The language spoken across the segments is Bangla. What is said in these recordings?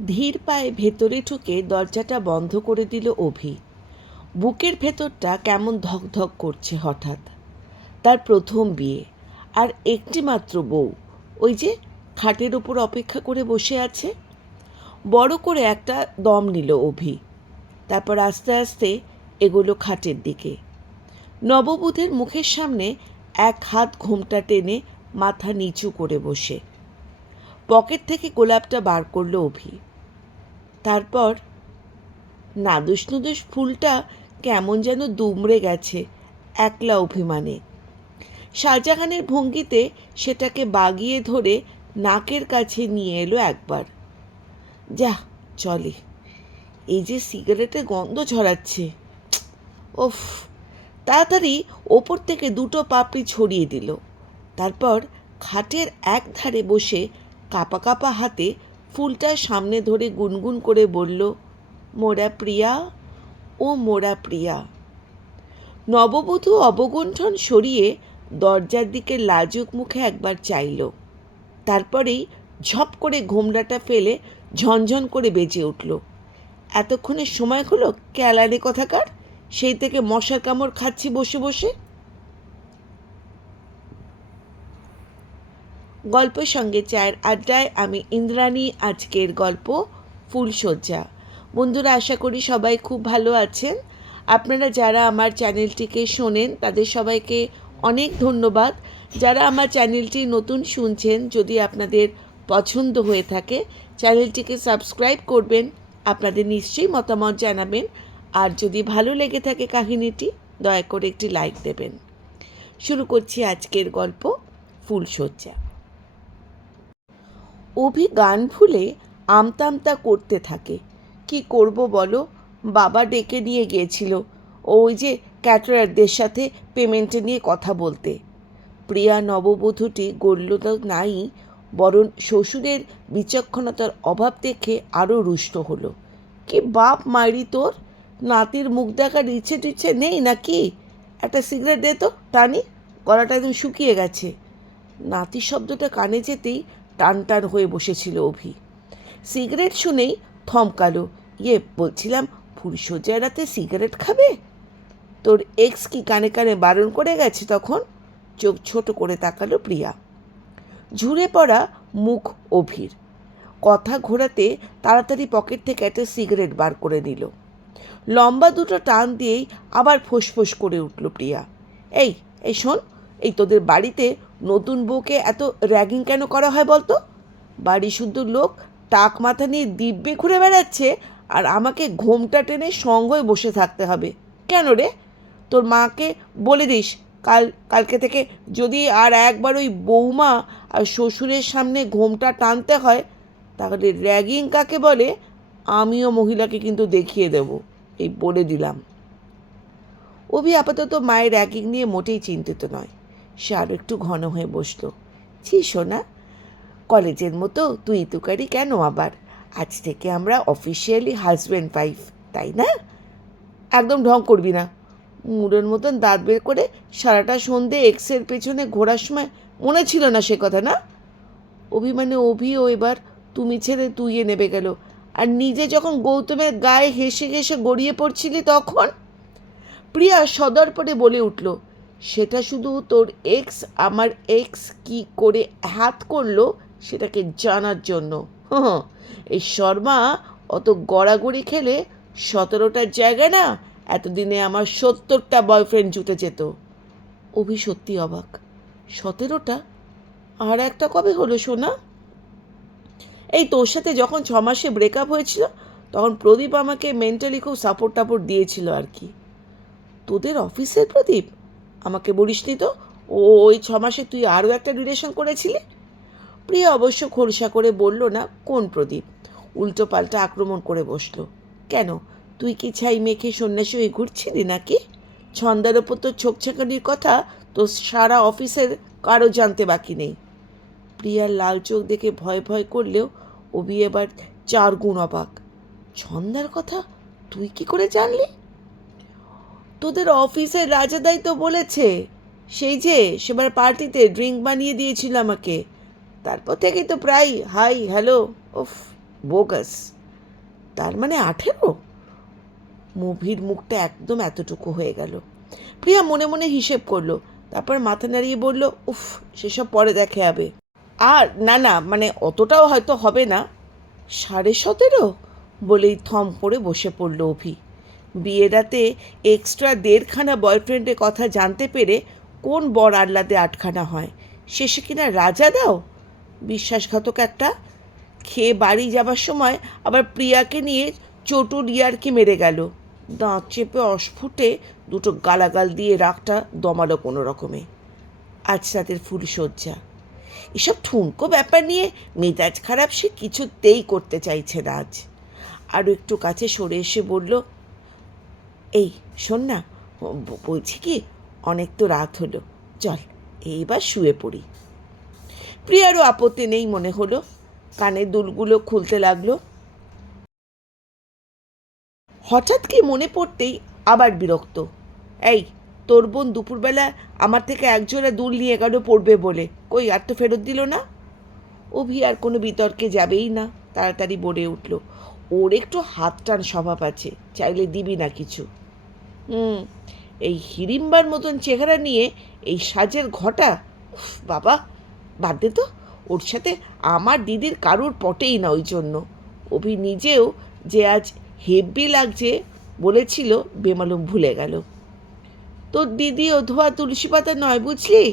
ধীর পায়ে ভেতরে ঢুকে দরজাটা বন্ধ করে দিল অভি। বুকের ভেতরটা কেমন ধকধক করছে হঠাৎ। তার প্রথম বিয়ে, আর একটি মাত্র বউ ওই যে খাটের ওপর অপেক্ষা করে বসে আছে। বড় করে একটা দম নিল অভি, তারপর আস্তে আস্তে এগোলো খাটের দিকে। নববধূর মুখের সামনে এক হাত ঘোমটা টেনে মাথা নিচু করে বসে পকেট থেকে গোলাপটা বার করলো অভি। তারপর নাদুস নুদুস ফুলটা কেমন যেন দুমড়ে গেছে একলা অভিমানে। শাহজাহানের ভঙ্গিতে সেটাকে বাগিয়ে ধরে নাকের কাছে নিয়ে এলো একবার। যা চলে, এই যে সিগারেটের গন্ধ ছড়াচ্ছে, ওফ! তাড়াতাড়ি ওপর থেকে দুটো পাপড়ি ছড়িয়ে দিল। তারপর খাটের এক ধারে বসে কাঁপা কাঁপা হাতে ফুলটা সামনে ধরে গুনগুন করে বলল, মোরা প্রিয়া, ও মোরা প্রিয়া। নববধূ অবগুণ্ঠন সরিয়ে দরজার দিকে লাজুক মুখে একবার চাইল, তারপরেই ঝপ করে ঘোমরাটা ফেলে ঝনঝন করে বেজে উঠল। এতক্ষণের সময় হলো ক্যালারে কথাকার, সেই থেকে মশার কামড় খাচ্ছি বসে বসে। গল্পের সঙ্গে চায়ের আড্ডায় আমি ইন্দ্রাণী। আজকের গল্প ফুলশয্যা। বন্ধুরা, আশা করি সবাই খুব ভালো আছেন। আপনারা যারা আমার চ্যানেলটিকে শোনেন তাদের সবাইকে অনেক ধন্যবাদ। যারা আমার চ্যানেলটি নতুন শুনছেন, যদি আপনাদের পছন্দ হয়ে থাকে চ্যানেলটিকে সাবস্ক্রাইব করবেন, আপনাদের নিশ্চয়ই মতামত জানাবেন, আর যদি ভালো লেগে থাকে কাহিনীটি দয়া করে একটি লাইক দেবেন। শুরু করছি আজকের গল্প ফুলশয্যা। অভি গান ভুলে আমতা করতে থাকে। কি করব বলো, বাবা ডেকে নিয়ে গিয়েছিল ওই যে ক্যাটারারদের সাথে পেমেন্ট নিয়ে কথা বলতে। প্রিয়া নববধূটি গড়ল তো নাই, বরং শ্বশুরের বিচক্ষণতার অভাব দেখে আরও রুষ্ট হলো। কি বাপ মাইরি তোর, নাতির মুখ দেখার ইচ্ছে টিচ্ছে নেই নাকি? একটা সিগারেট দে তো, টানি, গলাটা একদম শুকিয়ে গেছে। নাতি শব্দটা কানে যেতেই টান টান হয়ে বসেছিল অভি। সিগারেট শুনেই থমকালো। বলছিলাম, ফুলশয্যার রাতে সিগারেট খাবে? তোর এক্স কি কানে কানে বারণ করে গেছে তখন? চোখ ছোট করে তাকালো প্রিয়া। ঝুরে পড়া মুখ অভির। কথা ঘোরাতে তাড়াতাড়ি পকেট থেকে একটা সিগারেট বার করে নিল। লম্বা দুটো টান দিয়েই আবার ফোঁস করে উঠল প্রিয়া। এই এই শোন, এই তোদের বাড়িতে নতুন বউকে এত র্যাগিং কেন করা হয় বলতো? বাড়ি শুদ্ধ লোক টাক মাথা নিয়ে দিব্যে ঘুরে বেড়াচ্ছে, আর আমাকে ঘোমটা টেনে সঙ্গই বসে থাকতে হবে কেন রে? তোর মাকে বলে দিস কালকে থেকে যদি আর একবার ওই বৌমা আর শ্বশুরের সামনে ঘোমটা টানতে হয়, তাহলে র্যাগিং কাকে বলে আমিও মহিলাকে কিন্তু দেখিয়ে দেব, এই বলে দিলাম। অভি আপাতত মায়ের র্যাগিং নিয়ে মোটেই চিন্তিত নয়। সে আরও একটু ঘন হয়ে বসল। ছি সোনা, কলেজের মতো তুই তুকারি কেন আবার? আজ থেকে আমরা অফিসিয়ালি হাজব্যান্ড ওয়াইফ, তাই না? একদম ঢং করবি না। মুড়ের মতন দাঁত বের করে সারাটা সন্ধে এক্সের পেছনে ঘোরার সময় মনে ছিল না সে কথা, না? অভিও এবার তুমি ছেড়ে তুইয়ে নেবে গেল, আর নিজে যখন গৌতমের গায়ে হেসে হেসে গড়িয়ে পড়ছিলি তখন? প্রিয়া সদর্পণে বলে উঠল, সেটা শুধু তোর এক্স আমার এক্স কি করে হাত করলো সেটাকে জানার জন্য। এই শর্মা অত গড়াগড়ি খেলে 17টার জায়গায় না এতদিনে আমার 70টা বয়ফ্রেন্ড জুটে যেত। অভি সত্যি অবাক। 17টা? আর একটা কবে হলো সোনা? এই তোর সাথে যখন 6 মাসে ব্রেকআপ হয়েছিল তখন প্রদীপ আমাকে মেন্টালি খুব সাপোর্ট দিয়েছিল আর কি। তোদের অফিসের প্রদীপ? আমাকে বলিসনি তো ওই 6 মাসে তুই আরও একটা রিলেশন করেছিলি। প্রিয়া অবশ্য খোলসা করে বলল না কোন প্রদীপ। উল্টো পাল্টা আক্রমণ করে বসল। কেন, তুই কি ছাই মেখে সন্ন্যাসী হয়ে ঘুরছিলি নাকি? ছন্দার ওপর তোর ছোকছাকানির কথা তো সারা অফিসের কারো জানতে বাকি নেই। প্রিয়ার লাল চোখ দেখে ভয় করলেও অভি এবার 4 গুণ অবাক। ছন্দার কথা তুই কি করে জানলি? তোদের অফিসের রাজাদাই তো বলেছে। সেই যে সেবার পার্টিতে ড্রিঙ্ক বানিয়ে দিয়েছিল আমাকে, তারপর থেকে তো প্রায় হাই হ্যালো। উফ! বোগাস। তার মানে 18? মুভির মুখটা একদম এতটুকু হয়ে গেল। প্রিয়া মনে মনে হিসেব করলো, তারপর মাথা নাড়িয়ে বলল, উফ, সেসব পরে দেখা যাবে। আর না না, মানে অতটাও হয়তো হবে না। 17.5 বলেই থম করে বসে পড়ল অভি। বিয়ের রাতে এক্সট্রা 1.5খানা বয়ফ্রেন্ডের কথা জানতে পেরে কোন বর আহ্লাদে 8খানা হয়, শেষে কিনা রাজা দাও। বিশ্বাসঘাতক একটা। খেয়ে বাড়ি যাবার সময় আবার প্রিয়াকে নিয়ে চটুর ইয়ারকি মেরে গেল। দাঁত চেপে অস্ফুটে দুটো গালাগাল দিয়ে রাগটা দমালো কোনো রকমে। আজ রাতের ফুলশয্যা, এসব ঠুনকো ব্যাপার নিয়ে মেজাজ খারাপ সে কিছুতেই করতে চাইছে না আজ। আরও একটু কাছে সরে এসে বলল, এই শোন না, বলছি কি, অনেক তো রাত হলো, চল এইবার শুয়ে পড়ি। প্রিয়ারও আপত্তি নেই মনে হলো। কানের দুলগুলো খুলতে লাগলো। হঠাৎ কি মনে পড়তেই আবার বিরক্ত। এই, তোর বোন দুপুরবেলা আমার থেকে একজোড়া দুল নিয়ে গেল পড়বে বলে, কই আর তো ফেরত দিল না। অভি আর কোনো বিতর্কে যাবেই না, তাড়াতাড়ি বলে উঠল, ওর একটু হাত টান স্বভাব আছে, চাইলে দিবি না কিছু। এই হিড়িম্বার মতন চেহারা নিয়ে এই সাজের ঘটা, বাবা বাদ দে তো। ওর সাথে আমার দিদির কারুর পটেই না, ওই জন্য। অভি নিজেও যে আজ হেব্বি লাগছে বলেছিল বেমালুম ভুলে গেল। তোর দিদি ও ধোয়া তুলসী পাতা নয়, বুঝলি?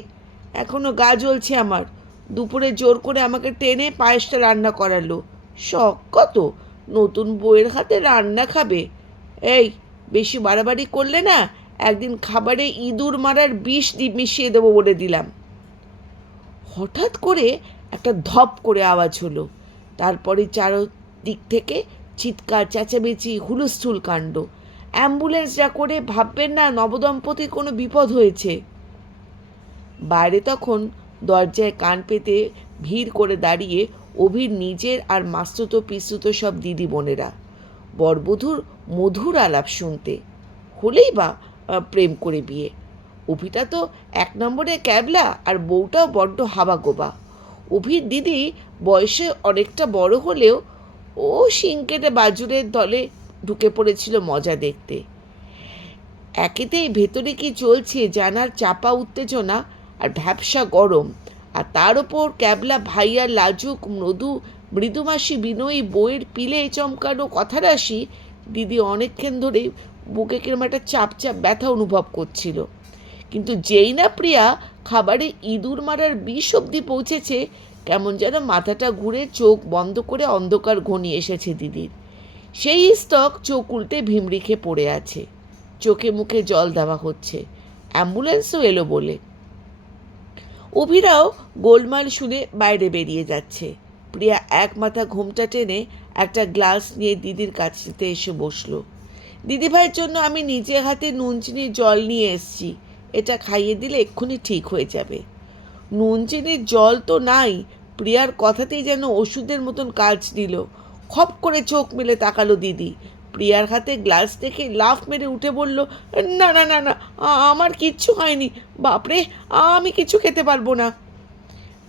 এখনও গা জ্বলছে আমার। দুপুরে জোর করে আমাকে টেনে পায়েসটা রান্না করালো। শখ কত, নতুন বউয়ের হাতে রান্না খাবে। এই, বেশি বাড়াবাড়ি করলে না একদিন খাবারে ইঁদুর মারার বিষ মিশিয়ে দেবো বলে দিলাম। হঠাৎ করে একটা ধপ করে আওয়াজ হলো। তারপরে চারদিক থেকে চিৎকার, চেঁচামেচি, হুলস্থুল কাণ্ড। অ্যাম্বুলেন্স যা করে ভাববেন না নবদম্পতির কোনো বিপদ হয়েছে। বাইরে তখন দরজায় কান পেতে ভিড় করে দাঁড়িয়ে অভির নিজের আর মাস্তুতো পিস্তুতো সব দিদি বোনেরা, বরবধূর মধুর আলাপ শুনতে। হলেই বা প্রেম করে বিয়ে। অভিটা তো 1 নম্বরে ক্যাবলা, আর বউটাও বড্ড হাবাগোবা। অভির দিদি বয়সে অনেকটা বড় হলেও ও শিং কেটে বাজুরের দলে ঢুকে পড়েছিল মজা দেখতে। একেতেই ভেতরে কি চলছে জানার চাপা উত্তেজনা আর ভ্যাপসা গরম, আর তার ওপর ক্যাবলা ভাইয়ার লাজুক মৃদুমাসী বিনয়ী বইয়ের পিলে চমকানো কথারাশি। দিদি অনেকক্ষণ ধরে বুকে কিরম একটা চাপ চাপ ব্যথা অনুভব করছিল। কিন্তু যেই না প্রিয়া খাবারে ইঁদুর মারার বিষ অবধি পৌঁছেছে, কেমন যেন মাথাটা ঘুরে চোখ বন্ধ করে অন্ধকার ঘনিয়ে এসেছে দিদির। সেই স্তক চোখ উল্টে ভিমড়ি খেয়ে পড়ে আছে। চোখে মুখে জল দেওয়া হচ্ছে। অ্যাম্বুলেন্সও এলো বলে। অভিরাও গোলমাল শুনে বাইরে বেরিয়ে যাচ্ছে। প্রিয়া এক মাথা ঘোমটা টেনে একটা গ্লাস নিয়ে দিদির কাছেতে এসে বসলো। দিদিভাইয়ের জন্য আমি নিজে হাতে নুন চিনির জল নিয়ে এসছি, এটা খাইয়ে দিলে এক্ষুনি ঠিক হয়ে যাবে। নুন চিনির জল তো নাই। প্রিয়ার কথাতেই যেন ওষুধের মতন কাজ দিল। খপ করে চোখ মেলে তাকালো দিদি। প্রিয়ার হাতে গ্লাস দেখে লাফ মেরে উঠে বলল, না না না না, আমার কিচ্ছু হয়নি, বাপরে, আমি কিছু খেতে পারবো না।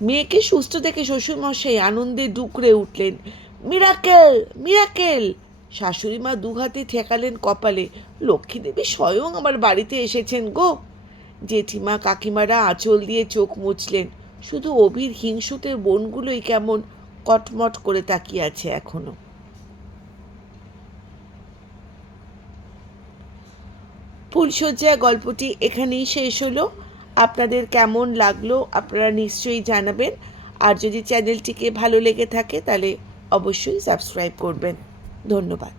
মেয়েকে সুস্থ দেখে শ্বশুরমশাই আনন্দে ডুকরে উঠলেন, মিরাকেল মিরাকেল। শাশুড়ি মা দুহাতে ঠেকালেন কপালে, লক্ষ্মী দেবী স্বয়ং আমার বাড়িতে এসেছেন গো। জেঠিমা কাকিমারা আঁচল দিয়ে চোখ মুছলেন। শুধু অভির হিংসুটের বোনগুলোই কেমন কটমট করে তাকিয়ে আছে এখনো। ফুলশয্যা গল্পটি এখানেই শেষ হলো। আপনাদের কেমন লাগলো আপনারা নিশ্চয়ই জানাবেন। আর যদি চ্যানেলটিকে ভালো লেগে থাকে তাহলে অবশ্যই সাবস্ক্রাইব করবেন। ধন্যবাদ।